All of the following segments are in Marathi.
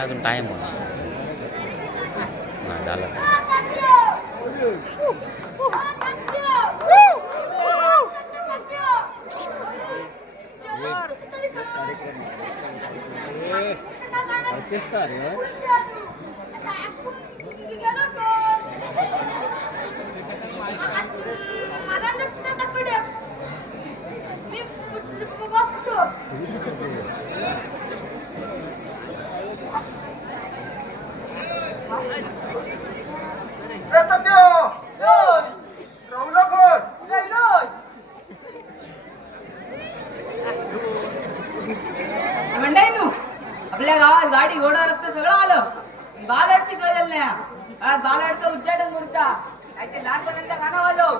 अजून टाइम नाही झालं. आपल्या गावात गाडी घोडा रस्ता सगळं आलं. बालहट्टी बदल नाही. आज बालहट्टीचं उद्घाटन करता. ते लहानपणाचं गाणं वाजव.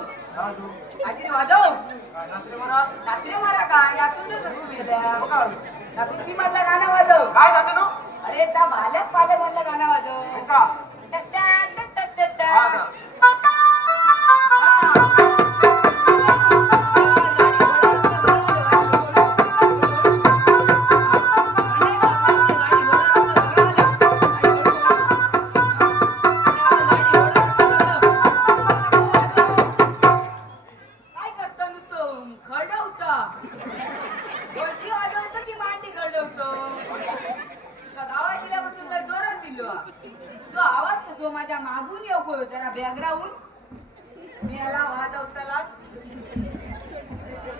वाजव रात्री मारा का यातून मधलं गाणं वाजव. काय जाते नो? अरे त्या भाल्यात पाल्यात मधलं गाणं वाजव. माझ्या मागून येऊ जरा बॅकग्राऊंड मी याला वाजवताला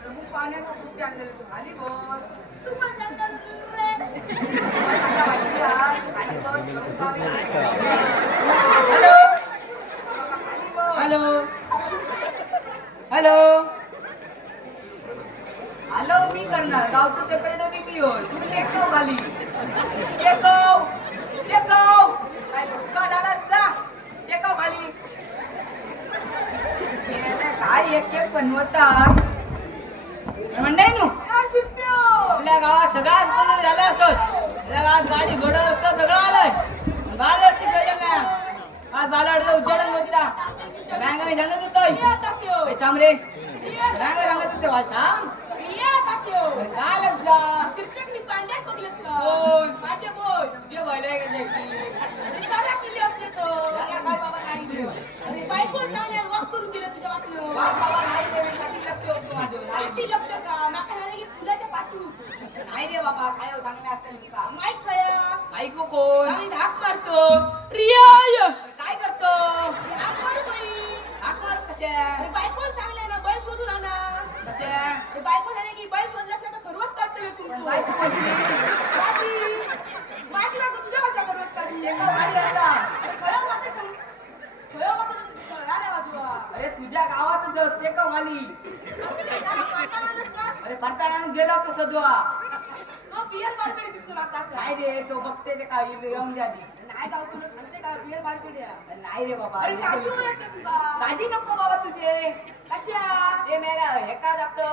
प्रमुख पाण्याला खूप जाणलेलं तू खाली बोल. हॅलो हॅलो हॅलो मी करणार गावचं सेक्रेटरी मी होय. तू टेकव खाली टेकव टेकव काय धक्का झाला जा टेकव खाली. काय एक एक बनवतात म्हणताय नू आपल्या गावात सगळ्याच बदल झाला असत. आपल्या गावात गाडी घोडा रस्ता सगळं आलंय. बालहट्टी सगळं नाही. आज बालहट्टीचं उद्घाटन होता. रंग मी सांगत होतोय तांबरे रंग सांगत होते वाचा काय माझे बोल जे भले गेले बायको करून दिलं तुझ्या बाबा नाही लक्ष का फुलाच्या पाठू नाही रे बाबा काय चांगले असतील का माहित काय ऐकू कोण हाक मारतो रिया काय करतो हाक मारू कशा बायको चांगले ना बैल शोधून आणा कशा बायको झाले की बैल शोधला तर सर्वच काढतो तुमचं बायको तुझ्या भाषा सर्वच अरे तुझ्या गावातच असते का वाली अरे परताना गेला होता सदवा तो पियर मार्केट दिसतो लागतात नाही रे तो बघते ते काय येऊन जाती नाही गावतो का पियर मार्केट नाही रे बाबा दादी नको बाबा तुझे कशा ते मेरा एका जातो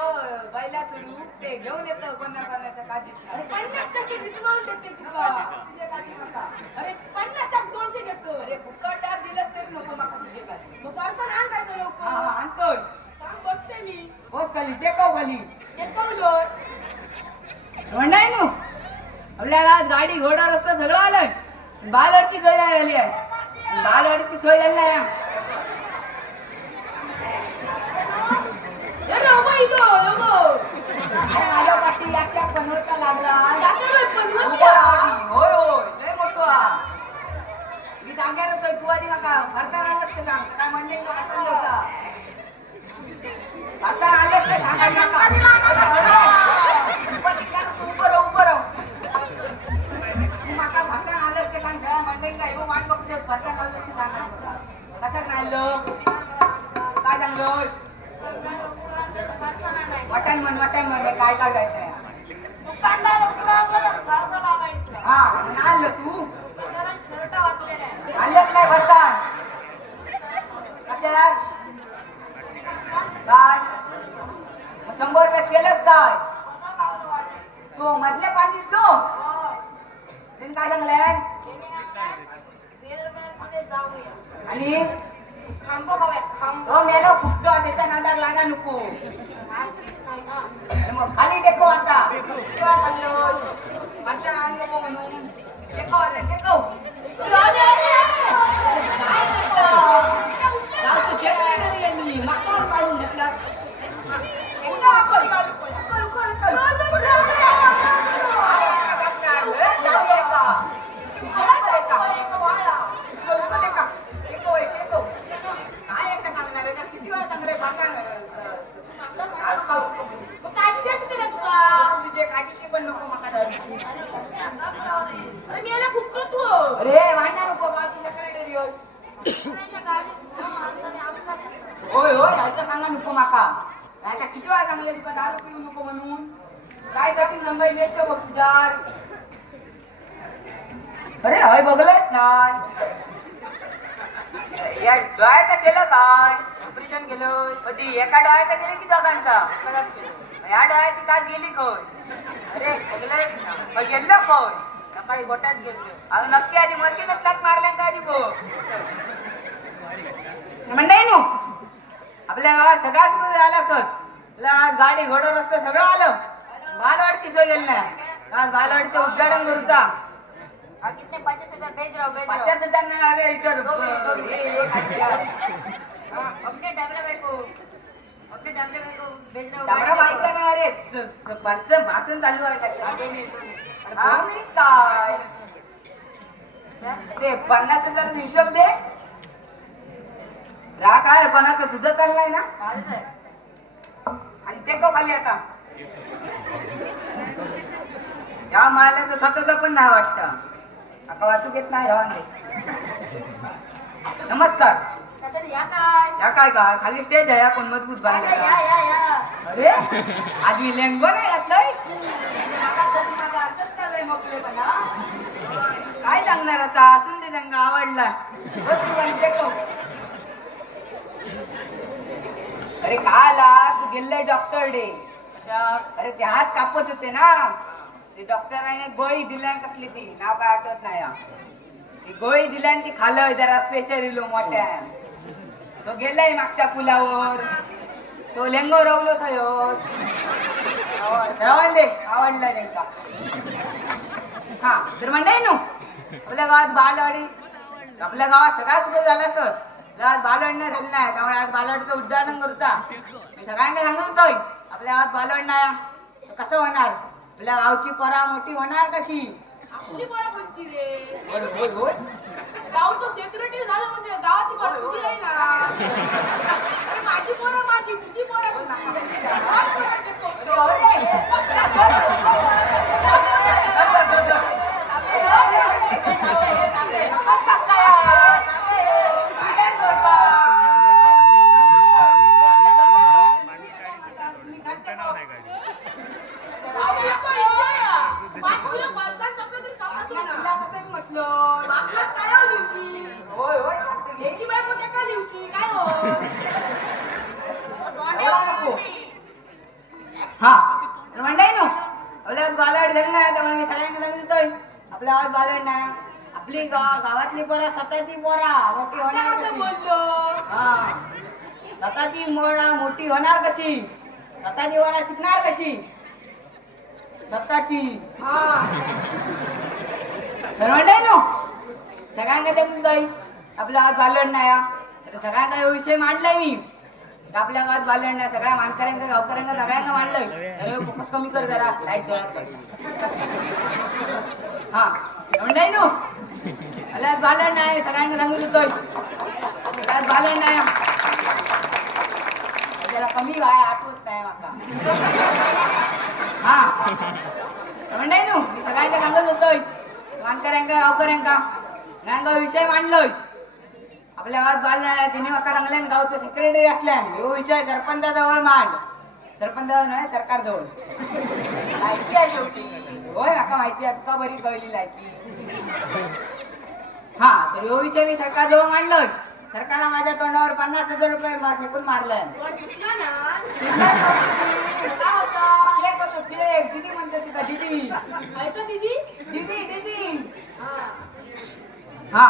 बैला सुरू ते घेऊन येतो कोणाच्या काजीत 50% डिस्काउंट देते तुला तुझे काजी नका अरे 50% 200 घेतो अरे फुकट टाक दिलंस तरी नको माका तुझे काय मग पार्सल आण काय तो लोक आणतोय काम बसते मी हो खाली टेकव खाली टेकवलो म्हणताय नू आपल्याला गाडी घोडा रस्ता सगळं आलंय. बालहट्टी सोय झाली आहे. बालहट्टी सोय झाली नाही माझ्या पाठी याच्या बनवता लागला होय होय लय मोठो मी सांगायला होतो तू आधी नका भरता आलंच ते सांग काय म्हणणे होता भरता आलंच ते सांगायला वाटाण म्हण काय काय जायचंय दुकानदार हा आलं तू आलंच नाही भरता काय 100 रुपये केलंच काय तू मधल्या पाणी तू काय सांगलंय आणि तो मेलो फुटतो त्याच्या नादात लागा नको मग खाली देखो आता अरे मी याला फुकतो तू. अरे वाढणार नको गावची सेक्रेटरी होय. होय होय यायचं सांगा नको माका. नाही तर किती वेळा सांगले तुका दारू पिऊ नको म्हणून. काय जाती सांगायला येत बघ तुझ्यात. अरे हय बघलंच नाही. या डोळ्याचं केलं काय ऑपरेशन केलं कधी एका डोळ्याचं केलं की दोघांचा या डोळ्याची काच गेली खय. अरे बघलंच ना गेलं खय सकाळी गोट्यात गेलो अगं नक्की आधी मशीनच लाच मारल्या का आधी बघ म्हणताय नो आपल्या गावात सगळा सुरू झाला सर गाडी घोडं रस्ता सगळं आलं बालवाडची सोय गेली नाही आज बालवाडीचं उद्घाटन करूचा कितने 50,000 भेज रहा हूँ 50,000 नहीं आ रहे इधर अपने डबरे भाई को भेज रहा हूँ डबरा भाई का ना अरे भाषण चालू आहे ते 50,000 हिशोब दे राह काय 50 तुझं चाललाय ना आणि ते तो खाली आता या मायला स्वतःचा पण नाही वाटतं आता वाचू घेत नाही नमस्कार या काय काय खाली स्टेज आहे आपण मजबूत बांधले अरे आधी लेंगो नाही घातलंय काय सांगणार आता असून दे त्यांना आवडला अरे का आला तू गेलाय डॉक्टर डे अरे ते हात कापत होते ना ते डॉक्टरांनी गोळी दिल्या कसली ती नाव काय आठवत नाही ती गोळी दिल्या ती खाल्लं जरा स्पेशल इलो मोठ्या तो गेलाय मागच्या पुलावर तो लेंगो रवलो थयो दे आवडला त्यांचा हा तर म्हणताय नो आपल्या गावात बालवाडी आपल्या गावात सगळा सुरू झाला सर आज बालवाडी नाही झाली नाही त्यामुळे आज बालवाडीचं उद्घाटन करता मी सगळ्यांना सांगत होतोय आपल्या गावात बालवाडी नाही कसं होणार आपल्या गावची पोरा मोठी होणार कशी आपली पोरा कोणची रे होय होय गावचं सेक्रेटरी झालं म्हणजे गावाची पोरा तुझी नाही ना अरे माझी पोरा माझी तुझी पोरा हा म्हणताय नो आपल्या बालवाडी झाली नाही त्यामुळे मी सगळ्यांना सांगितलंय आपल्या गावात बालवाडी नाही आपली गावातली पोरा स्वतःची पोरा मोठी होणार बोललो हा स्वतःची मोळा मोठी होणार कशी स्वतःची पोरा शिकणार कशी स्वतःची हा तर म्हणताय नो सगळ्यांना सांगितलंय आपल्या गावात बालवाडी नाही तर सगळ्यांना विषय मांडलाय मी आपल्या गावात बालवाडी नाही सगळ्या मानकऱ्यांना गावकऱ्यांना सगळ्यांना मांडलंय कमी कर जरा लाईट हा म्हणताय नो आपल्या बालवाडी नाही सगळ्यांना सांगू देतोय आपल्या बालवाडी नाही जरा कमी काय आठवत नाही माका हा म्हणताय नो मी सगळ्यांना सांगत होतोय मानकऱ्यांका गावकऱ्यांका सगळ्यांना विषय मांडलोय आपल्या गावात बालवाडी तिने माका सांगल्यान गावचं सेक्रेटरी असल्यान ह्यो विषय सरपंचाजवळ मांड सरपंचाजवळ नाही सरकारजवळ लायकी आहे शेवटी होय माका माहिती आहे तुका बरी कळली लायकी हा तर ह्यो विषय मी सरकारजवळ मांडलोय सरकारला माझ्या तोंडावर 50,000 रुपये फेकून मारलाय दिदी म्हणते तुका दिदी दिदी दिदी हा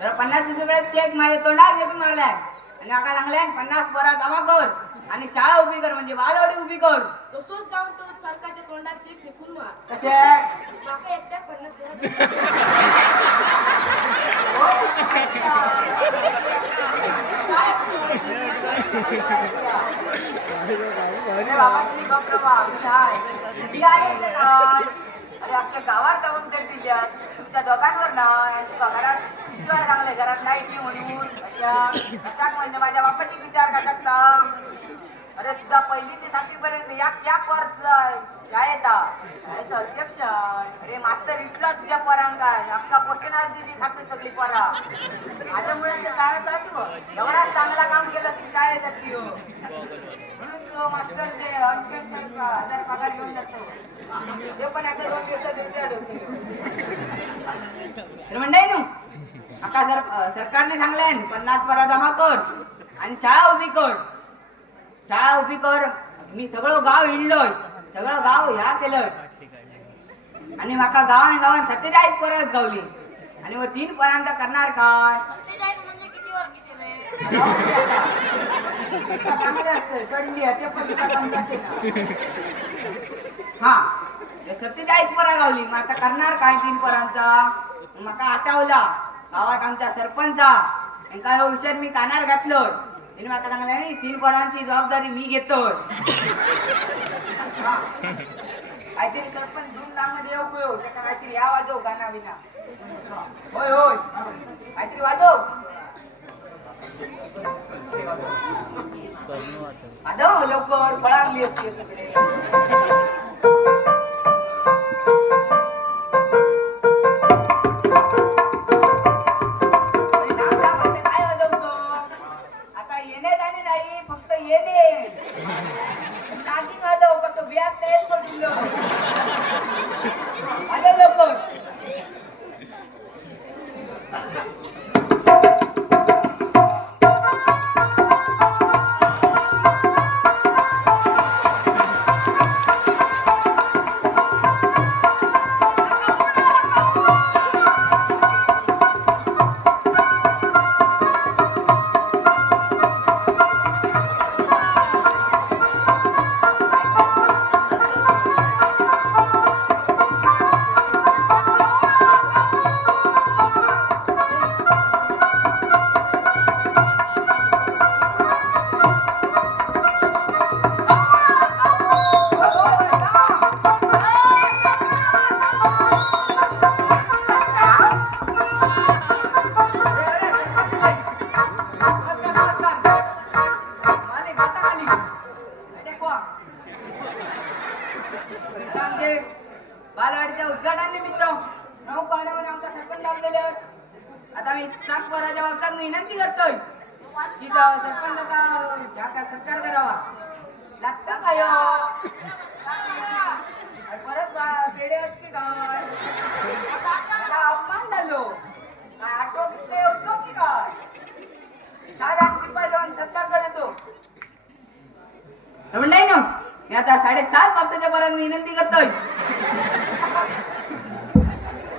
तर 50,000 रुपये चेक माझ्या तोंडावर फेकून मारलाय आणि आका सांगल्यान 50 पोरा जमा कर आणि शाळा उभी कर म्हणजे बालवाडी उभी कर तसंच जाऊन तो सरकारच्या तोंडात चेक फेकून मार कसे माका एकट्याच 50,000 अरे आपल्या गावात जबाबदारी दिल्यात तुमच्या दोघांवर नाही तुका घरात विचार चांगले घरात लाईट म्हणून अशा म्हणजे माझ्या बापाची विचार का करता अरे तुझा पहिली ते 7वी पर्यंत या वर्ष शाळेत शाळेचा अध्यक्ष अरे मास्तर इथला तुझ्या पोरांका अक्का पोचणार तुझी साखर सगळी पोरा माझ्या मुलांच्या शाळेत असतो एवढा चांगला काम केलं की शाळेत जाती हो म्हणून तो मास्तर जे 80,000 पगार घेऊन जातो ते पण आता 2 दिवसात रिटायर्ड होते तर म्हणताय ना आता सरकारने सांगलंय 50 परा जमा कर आणि शाळा उभी कर मी सगळं गाव हिंडलोय सगळं गाव ह्या केलं आणि माका गावान 47 परत गावली आणि मग 3 पर्यंत करणार काय 47 म्हणजे किती वर किती रे चांगले असते चढली ते पण तुला समजते ना हा 47 परा गावली मग आता करणार काय 3 परांचा माका आठवला गावात आमच्या सरपंचा काय हुशार मी कानार घातलोय तिने माका सांगले नाही 3 परांची जबाबदारी मी घेतोय काहीतरी सरपंच धूमधाम मध्ये येऊ गयो त्याचा काहीतरी या वाजव गाणा बिना होय होय काहीतरी वाजव वाजव लवकर पळावली असते तिकडे बालवाडीच्या उद्घाटनानिमित्त प्रमुख पाहुणे म्हणून आमचा सरपंच लावलेले आता मी 7 पोराच्या बाबतीत विनंती करतोय की सरपंचाचा सत्कार करावा लागतं काय परत पेढे असते काय अपमान झालो काय आठवत होतो की काय 7-8 रुपये जाऊन सत्कार करतो म्हणताय ना मी आता 7.5 वर्षाच्या पर्यंत विनंती करतोय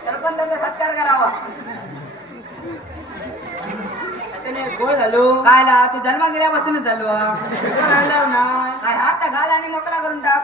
सरपंचाचा सत्कार करावा गोळ झालो कायला तू जन्म गेल्यापासूनच झालो काय हात घाल आणि मोकळा करून टाक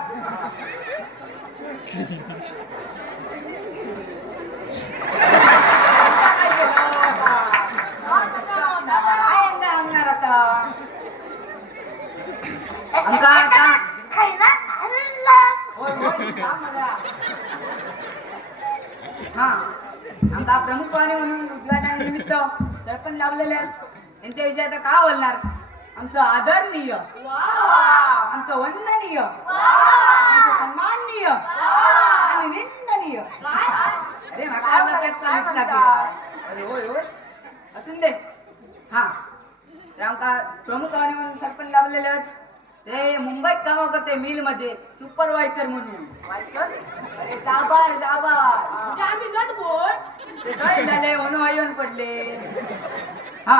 आमचा प्रमुख पाहुणे म्हणून उद्घाटनानिमित्त सरपंच लावलेले आहेत त्यांच्याविषयी आता काय बोलणार आमचं आदरणीय आमचं वंदनीय आमचं सन्माननीय आणि निंदनीय अरे माका अरे होय होय असून दे हा तर आमका प्रमुख पाहुणे म्हणून सरपंच लावलेले आहेत ते मुंबईत काम करते मिल मध्ये सुपरवायझर म्हणून अरे दाबार म्हणजे आम्ही गटबोट ते काय झाले येऊन पडले हा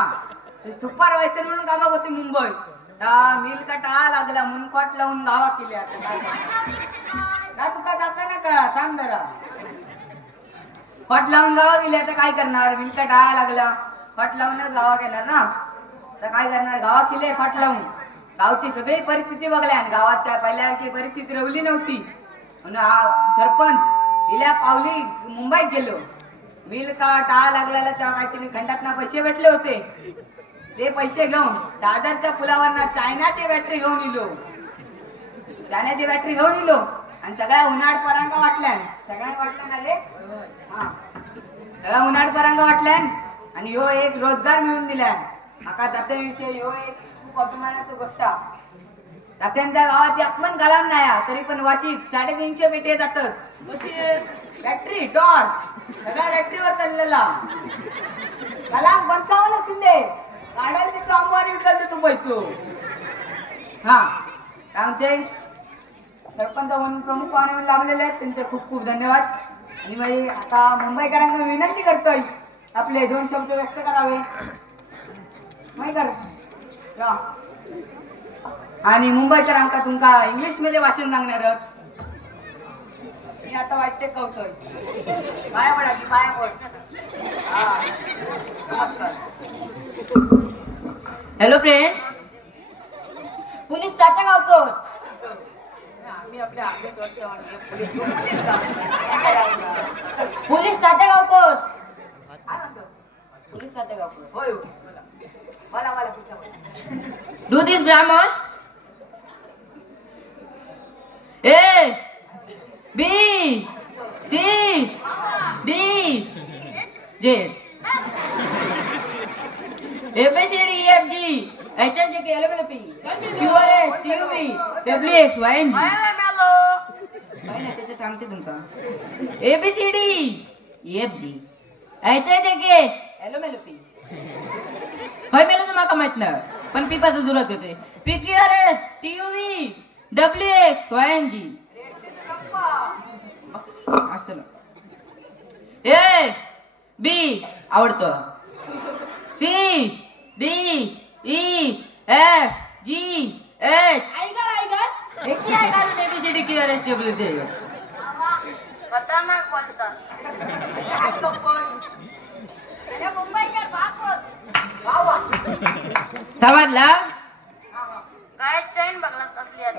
ते सुपरवायझर म्हणून काम करते मुंबईत मिल का टाळा लागला म्हणून कट लावून गावा केल्या का तुका जाता ना का सांग जरा कट लावून गावा गेले आता काय करणार मिल का टाळा लागला कट लावूनच गावा गेणार ना तर काय करणार गावा केले कट लावून गावची सगळी परिस्थिती बघल्या गावात पहिल्यासारखी परिस्थिती रवली नव्हती म्हणून सरपंच गेल्या पावली मुंबईत गेलो मिल का टाळा लागलेला तेव्हा काहीतरी खंडातना पैसे भेटले होते ते पैसे घेऊन दादरच्या पुलावर चायना ते बॅटरी घेऊन इलो चायनाची बॅटरी घेऊन इलो आणि सगळ्या उन्हाळ परांगा वाटल्या सगळ्या वाटल्या ना रे हा सगळ्या उन्हाळ परांगा वाटल्या आणि ह्यो एक रोजगार मिळून दिला माका जाते विषय ह्यो एक खूप अभिमानाची गोष्ट त्या गावाची आपण कलाम नाही तरी पण वाशीत 350 पेटे जातात. कशी बॅटरी टॉर्च सगळ्या बॅटरीवर चाललेला कलाम 55 शिंदे गाड्याला तिथं अंबानी उचलते तू पैसो. हा आमचे सरपंच म्हणून प्रमुख पाहुणे म्हणून लाभलेले आहेत त्यांचे खूप खूप धन्यवाद. आणि मी आता मुंबईकरांना विनंती करतोय आपले 2 शब्द व्यक्त करावे. मुंबईकर या. आणि मुंबईकर आमका तुमका इंग्लिश मध्ये वाचन सांगणार. मी आता वाटते कवतोय पाया पडा की पाया पड. हा नमस्कार. Hello friends, police Tatya Gavkar. मी आपल्या हातात वाटतं म्हणजे पोलीस तात्या गावकर. काय म्हणतो? पोलीस तात्या गावकर. होय हो. मला मला पुढच्या do this grammar. A B C D Z ABCD EFG HIJK LMNP QRS TUV WX YNG. त्याचे सांगते तुमका. ABCD EFG HIJK LMNP. खय मेलं तर माका माहित नाही पण पिपाचं जुळत होते. PQRS TUV WX YNG असतं ना. ए बी आवडतं. C D E F G H एकी आहे का ABCD QRS TUV. खतरनाक बोलतात. अरे मुंबईकर बापच. समजला. काय ट्रेन बघला कसली आहे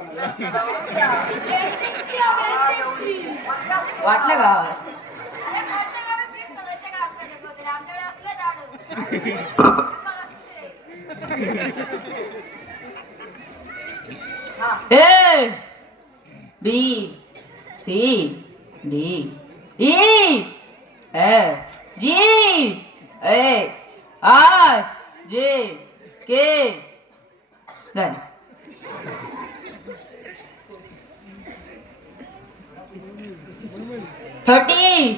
वाटलं का. आमच्याकडे असलं झाडू. A B C D E F G H I J K. Done. $30,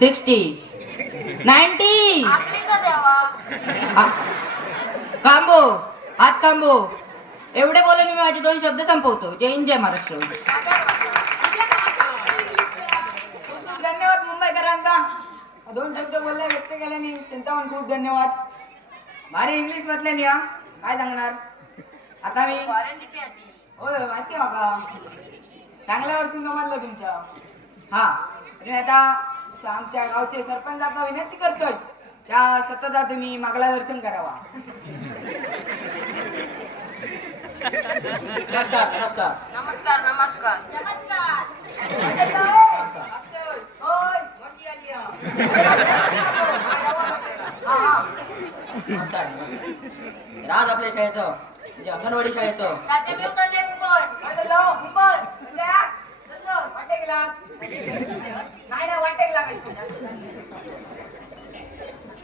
$60, $90. आपली का देवा. कांबो हात कांबो एवढे बोलून मी माझे 2 शब्द संपवतो. जय हिंद जय महाराष्ट्र. धन्यवाद मुंबईकरांचा 2 शब्द बोलले व्यक्त केल्याने त्यांचा पण खूप धन्यवाद. भारी इंग्लिश मधले या काय सांगणार आता मी. फॉरेन लिपी आधी. होय माहिती बघा चांगल्या वर्षी जमलं तुमच्या. हा आणि आता आमच्या गावचे सरपंचाचा विनंती करतोय त्या सतत तुम्ही मागला दर्शन करावा. नमस्कार नमस्कार. नमस्कार नमस्कार नमस्कार. होय मोठी आली हा. नमस्कार. राज आपल्या शाळेचं म्हणजे अंगणवाडी शाळेचं. तात्या मी उतर दे मुंबई.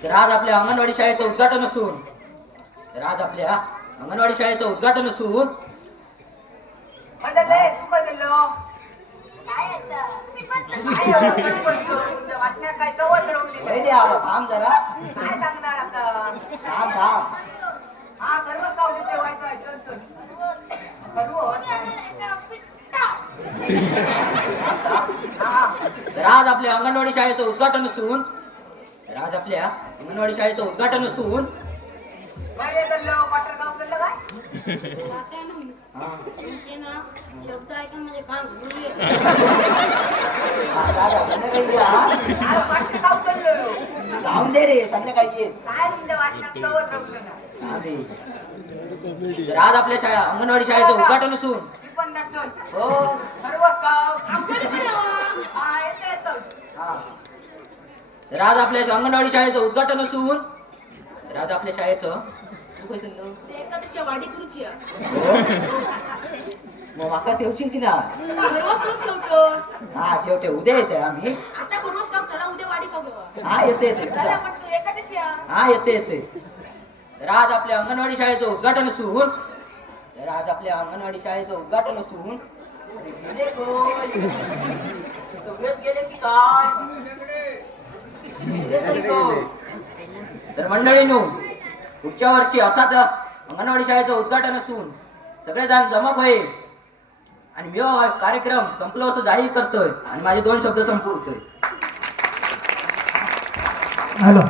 तर आज आपल्या अंगणवाडी शाळेचं उद्घाटन असून काय कवच रवली थांब जरा. काय सांगणार आता. थांब थांब. हा सर्व गाव तिथे व्हायचं चल तर आज आपल्या अंगणवाडी शाळेचं उद्घाटन असून शब्द ऐका म्हणजे कान घुरले. जाऊन दे रे संध्याकाळी ये. काय तुमच्या वाटण्यात कवच रवलं ना. तर आज आपल्या अंगणवाडी शाळेचं उद्घाटन असून हो सर्व गाव हा येतो. तर आज आपल्या अंगणवाडी शाळेचं उद्घाटन असून आपल्या शाळेचं वाडी तुमची मग माका ठेवशील की ना. ठेवतो. हा ठेव उद्या येते आम्ही. आता करूच काम चला उद्या वाडी खाऊ. हा येते चला पण तू एकादशी हा येते तर आज आपल्या अंगणवाडी शाळेचं उद्घाटन असून आज आपल्या अंगणवाडी शाळेचं उद्घाटन असून गेले कोण? सगळेच गेले की काय? गेले तरी कोण? तर मंडळींनो, पुढच्या वर्षी असाच अंगणवाडी शाळेचं उद्घाटन असून सगळेजण जमा होईल आणि मी हा कार्यक्रम संपलो असं जाहीर करतोय आणि माझे 2 शब्द संपवतोय. हॅलो